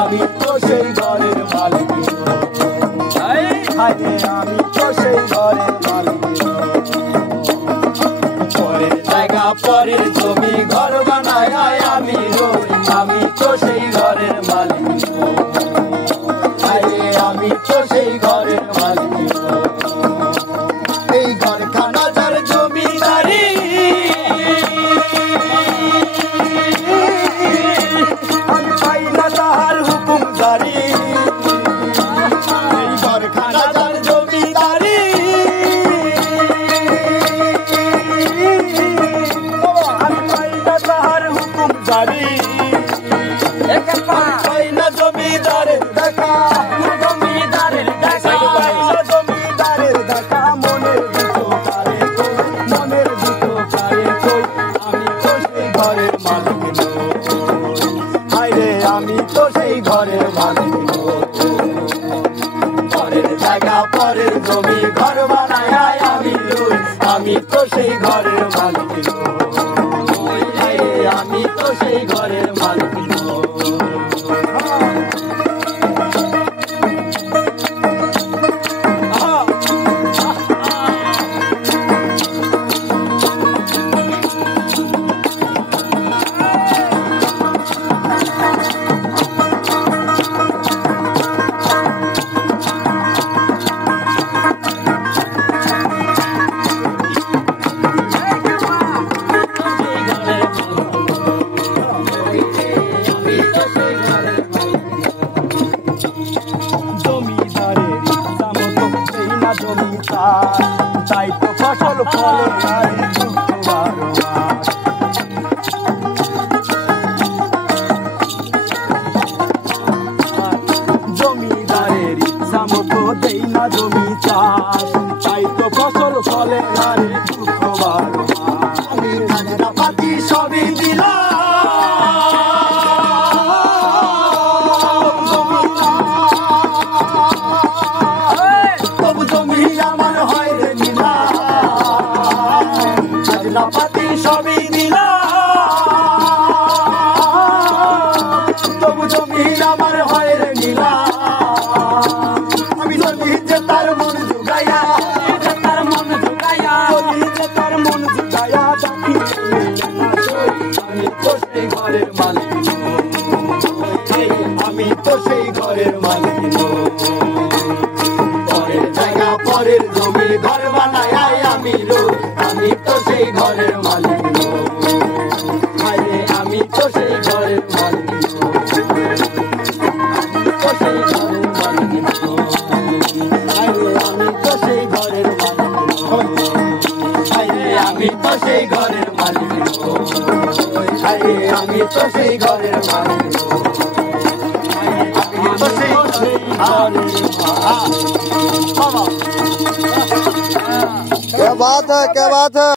আমি তো সেই ঘরের মালিক, আমি তো সেই ঘরের মালিক। পরের জায়গা পরের জমি ঘর বানায় আমি রই, আমি তো সেই ঘরের মালিক, আমি তো সেই ঘরের মালিক। এই ঘরখানা যার জমিদারি, আমি পাই না তাহার হুকুমদারি। এই ঘরখানা যার জমিদারি, আমি পাই না তাহার হুকুমদারি। পাই না জমিদারের দেখা, জমিদারের দেখা, জমিদারের দেখা। মনের ভিতর কারে কই, মনের ভিতর কারে কই, আমি তো সেই ঘরের মালিক নই। হায়রে আমি তো সেই ঘরের মালিক নই। পরের জায়গা পরের জমি ঘর বানায় আমি রই, আমি তো সেই ঘরের মালিক নই। হায়রে আমি তো সেই ঘরের মালিক নই। তাই তো ফসল ফলে জমিদারের ইচ্ছা মতো দেই না জমি চাষ, তাই তো ফসল ফলে আরে দুঃখ বারো মাস। আমি খাজনা পাতি সবই দিলাম, তবু জমি আমার হয় রে নীলা। খাজনা পাতি সবই দিলাম, তবু জমি আমার হয় রে নীলা। আমি জমি যে তার মন জুগাইয়া, তার মন জুগাইয়া, জমি যে তার মন জুগাইয়া ডাকি। আমি তো সেই ঘরের মালিক নই, আমি তো সেই ঘরের মালিক নই। পরের জায়গা পরের জমি ঘর বানায় আমি রই, আমি তো সেই ঘরের মালিক নই। আমি তো সেই ঘরের মালিক নই, আমি তো সেই ঘরের মালিক নই। আমি তো সেই ঘরের মালিক নই, আমি তো সেই ঘরের মালিক নই। আমি তো সেই ঘরের মালিক নই, আমি তো সেই ঘরের क्या बात है, क्या बात है।